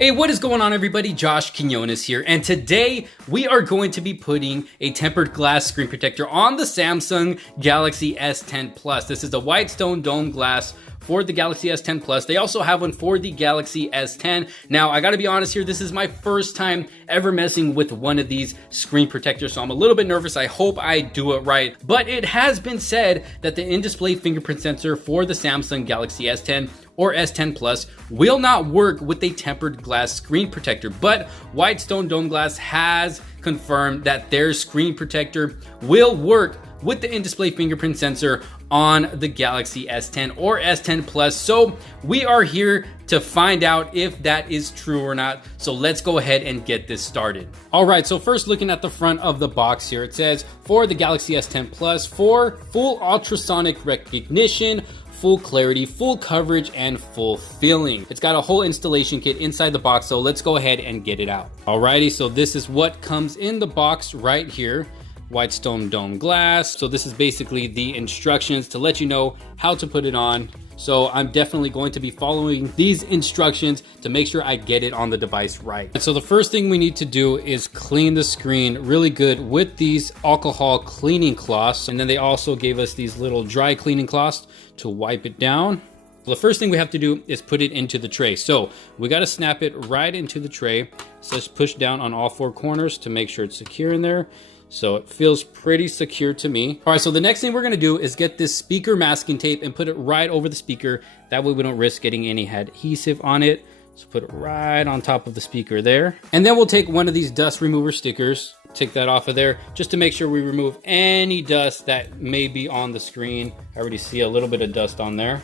Hey, what is going on everybody? Josh Quinones here, and today we are going to be putting a tempered glass screen protector on the Samsung Galaxy S10 Plus. This is the Whitestone Dome glass for the Galaxy S10 Plus. They also have one for the Galaxy S10. Now, I gotta be honest here, this is my first time ever messing with one of these screen protectors, so I'm a little bit nervous. I hope I do it right. But it has been said that the in-display fingerprint sensor for the Samsung Galaxy S10 or S10 Plus will not work with a tempered glass screen protector, but Whitestone Dome Glass has confirmed that their screen protector will work with the in-display fingerprint sensor on the Galaxy S10 or S10 Plus. So we are here to find out if that is true or not. So let's go ahead and get this started. All right, so first looking at the front of the box here, it says for the Galaxy S10 Plus for full ultrasonic recognition, full clarity, full coverage, and full filling. It's got a whole installation kit inside the box, so let's go ahead and get it out. Alrighty, so this is what comes in the box right here. Whitestone Dome glass. So this is basically the instructions to let you know how to put it on. So I'm definitely going to be following these instructions to make sure I get it on the device right. And so the first thing we need to do is clean the screen really good with these alcohol cleaning cloths. And then they also gave us these little dry cleaning cloths to wipe it down. The first thing we have to do is put it into the tray. So we got to snap it right into the tray. So just push down on all four corners to make sure it's secure in there. So it feels pretty secure to me. All right, so the next thing we're gonna do is get this speaker masking tape and put it right over the speaker. That way we don't risk getting any adhesive on it. So put it right on top of the speaker there. And then we'll take one of these dust remover stickers, take that off of there, just to make sure we remove any dust that may be on the screen. I already see a little bit of dust on there.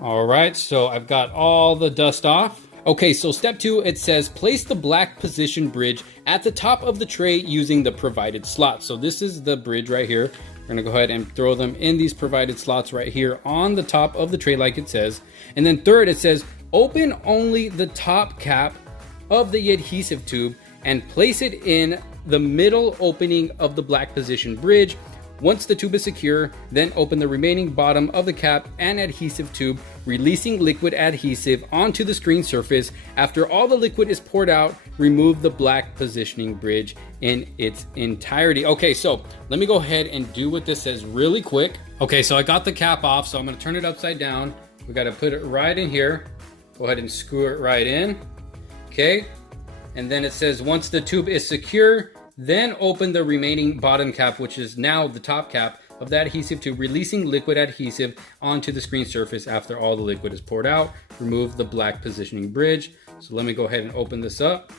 All right, so I've got all the dust off. Okay, so step 2, it says place the black position bridge at the top of the tray using the provided slot. So this is the bridge right here. We're gonna go ahead and throw them in these provided slots right here on the top of the tray like it says. And then third, it says open only the top cap of the adhesive tube and place it in the middle opening of the black position bridge. Once the tube is secure, then open the remaining bottom of the cap and adhesive tube, releasing liquid adhesive onto the screen surface. After all the liquid is poured out, remove the black positioning bridge in its entirety. Okay, so let me go ahead and do what this says really quick. Okay, so I got the cap off, so I'm gonna turn it upside down. We gotta put it right in here. Go ahead and screw it right in. Okay, and then it says once the tube is secure, then open the remaining bottom cap, which is now the top cap of the adhesive tube, releasing liquid adhesive onto the screen surface after all the liquid is poured out. Remove the black positioning bridge. So let me go ahead and open this up.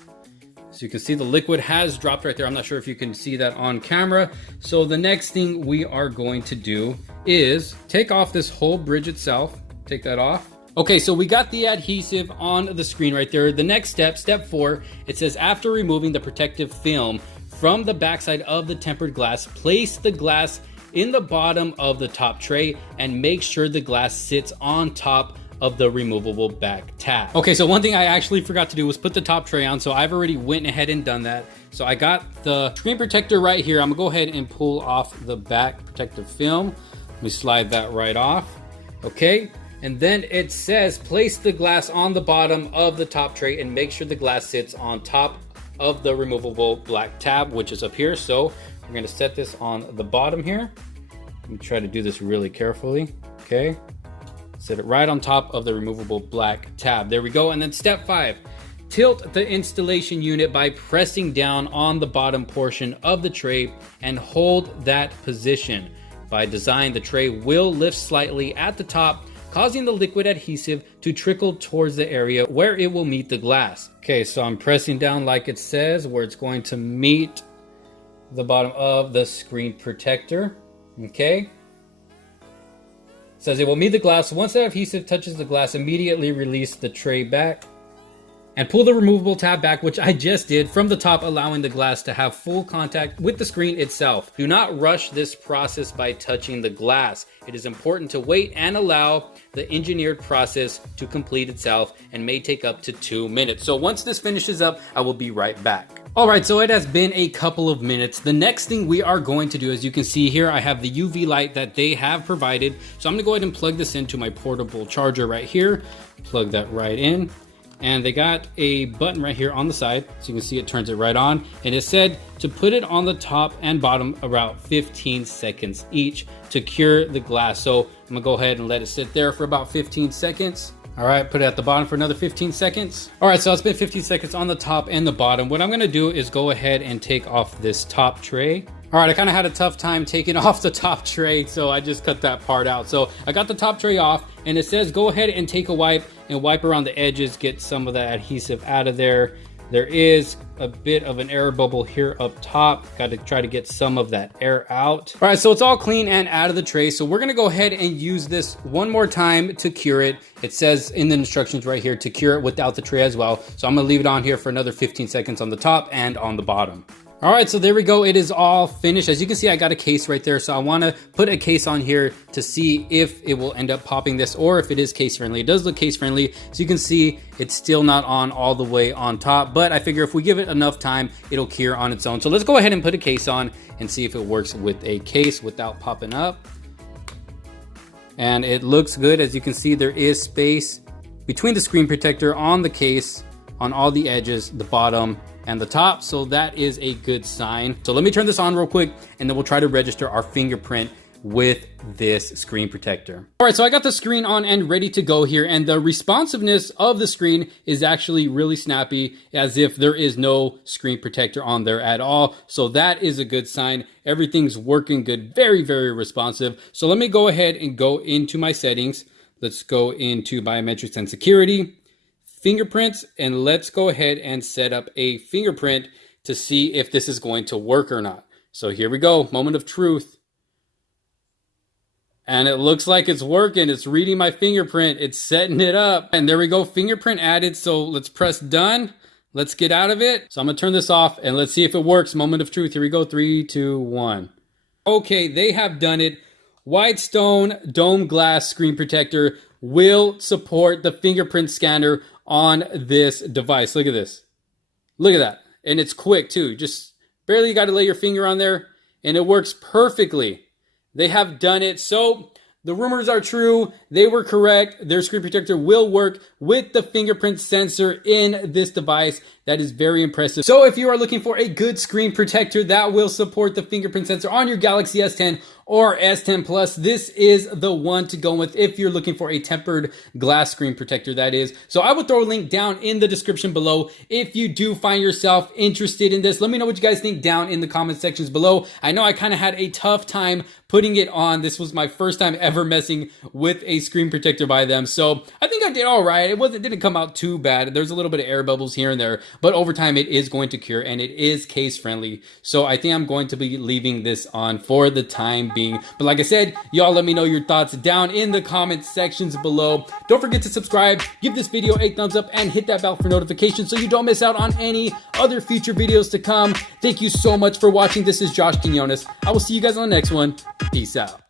So you can see the liquid has dropped right there. I'm not sure if you can see that on camera. So the next thing we are going to do is take off this whole bridge itself. Take that off. Okay, so we got the adhesive on the screen right there. The next step, step 4, it says after removing the protective film from the backside of the tempered glass, place the glass in the bottom of the top tray and make sure the glass sits on top of the removable back tab. Okay, so one thing I actually forgot to do was put the top tray on, so I've already went ahead and done that. So I got the screen protector right here. I'm gonna go ahead and pull off the back protective film. Let me slide that right off. Okay, and then it says place the glass on the bottom of the top tray and make sure the glass sits on top of the removable black tab, which is up here. So we're gonna set this on the bottom here. Let me try to do this really carefully. Okay, set it right on top of the removable black tab. There we go. And then step 5, tilt the installation unit by pressing down on the bottom portion of the tray and hold that position. By design, the tray will lift slightly at the top, causing the liquid adhesive to trickle towards the area where it will meet the glass. Okay, so I'm pressing down like it says, where it's going to meet the bottom of the screen protector. Okay. It says it will meet the glass. Once that adhesive touches the glass, immediately release the tray back and pull the removable tab back, which I just did, from the top, allowing the glass to have full contact with the screen itself. Do not rush this process by touching the glass. It is important to wait and allow the engineered process to complete itself and may take up to 2 minutes. So once this finishes up, I will be right back. All right, so it has been a couple of minutes. The next thing we are going to do, as you can see here, I have the UV light that they have provided. So I'm gonna go ahead and plug this into my portable charger right here. Plug that right in. and they got a button right here on the side, so you can see it turns it right on, and it said to put it on the top and bottom about 15 seconds each to cure the glass. So I'm gonna go ahead and let it sit there for about 15 seconds. All right, put it at the bottom for another 15 seconds. All right, so it's been 15 seconds on the top and the bottom. What I'm gonna do is go ahead and take off this top tray. All right, I kind of had a tough time taking off the top tray, so I just cut that part out. So I got the top tray off, and it says go ahead and take a wipe and wipe around the edges, get some of that adhesive out of there. There is a bit of an air bubble here up top. Got to try to get some of that air out. All right, so it's all clean and out of the tray. So we're gonna go ahead and use this one more time to cure it. It says in the instructions right here to cure it without the tray as well. So I'm gonna leave it on here for another 15 seconds on the top and on the bottom. All right, so there we go. It is all finished. As you can see, I got a case right there. So I wanna put a case on here to see if it will end up popping this or if it is case friendly. It does look case friendly. So you can see it's still not on all the way on top, but I figure if we give it enough time, it'll cure on its own. So let's go ahead and put a case on and see if it works with a case without popping up. And it looks good. As you can see, there is space between the screen protector on the case, on all the edges, the bottom, and the top, so that is a good sign. So let me turn this on real quick, and then we'll try to register our fingerprint with this screen protector. All right, so I got the screen on and ready to go here, and the responsiveness of the screen is actually really snappy, as if there is no screen protector on there at all. So that is a good sign. Everything's working good, very, very responsive. So let me go ahead and go into my settings. Let's go into biometrics and security, fingerprints, and let's go ahead and set up a fingerprint to see if this is going to work or not. So here we go, moment of truth. And it looks like it's working. It's reading my fingerprint. It's setting it up. And there we go, fingerprint added. So let's press done. Let's get out of it. So I'm gonna turn this off and let's see if it works. Moment of truth, here we go, 3, 2, 1. Okay, they have done it. Whitestone Dome glass screen protector will support the fingerprint scanner on this device. Look at this. Look at that. And it's quick too. Just barely got to lay your finger on there and it works perfectly. They have done it. So the rumors are true. They were correct. Their screen protector will work with the fingerprint sensor in this device. That is very impressive. So if you are looking for a good screen protector that will support the fingerprint sensor on your Galaxy S10 or S10 Plus, this is the one to go with if you're looking for a tempered glass screen protector, that is. So I will throw a link down in the description below if you do find yourself interested in this. Let me know what you guys think down in the comment sections below. I know I kind of had a tough time putting it on. This was my first time ever messing with a screen protector by them. So I think I did all right. It didn't come out too bad. There's a little bit of air bubbles here and there, but over time it is going to cure and it is case friendly. So I think I'm going to be leaving this on for the time being. But like I said, y'all let me know your thoughts down in the comment sections below. Don't forget to subscribe, give this video a thumbs up, and hit that bell for notifications so you don't miss out on any other future videos to come. Thank you so much for watching. This is Josh Quinones. I will see you guys on the next one. Peace out.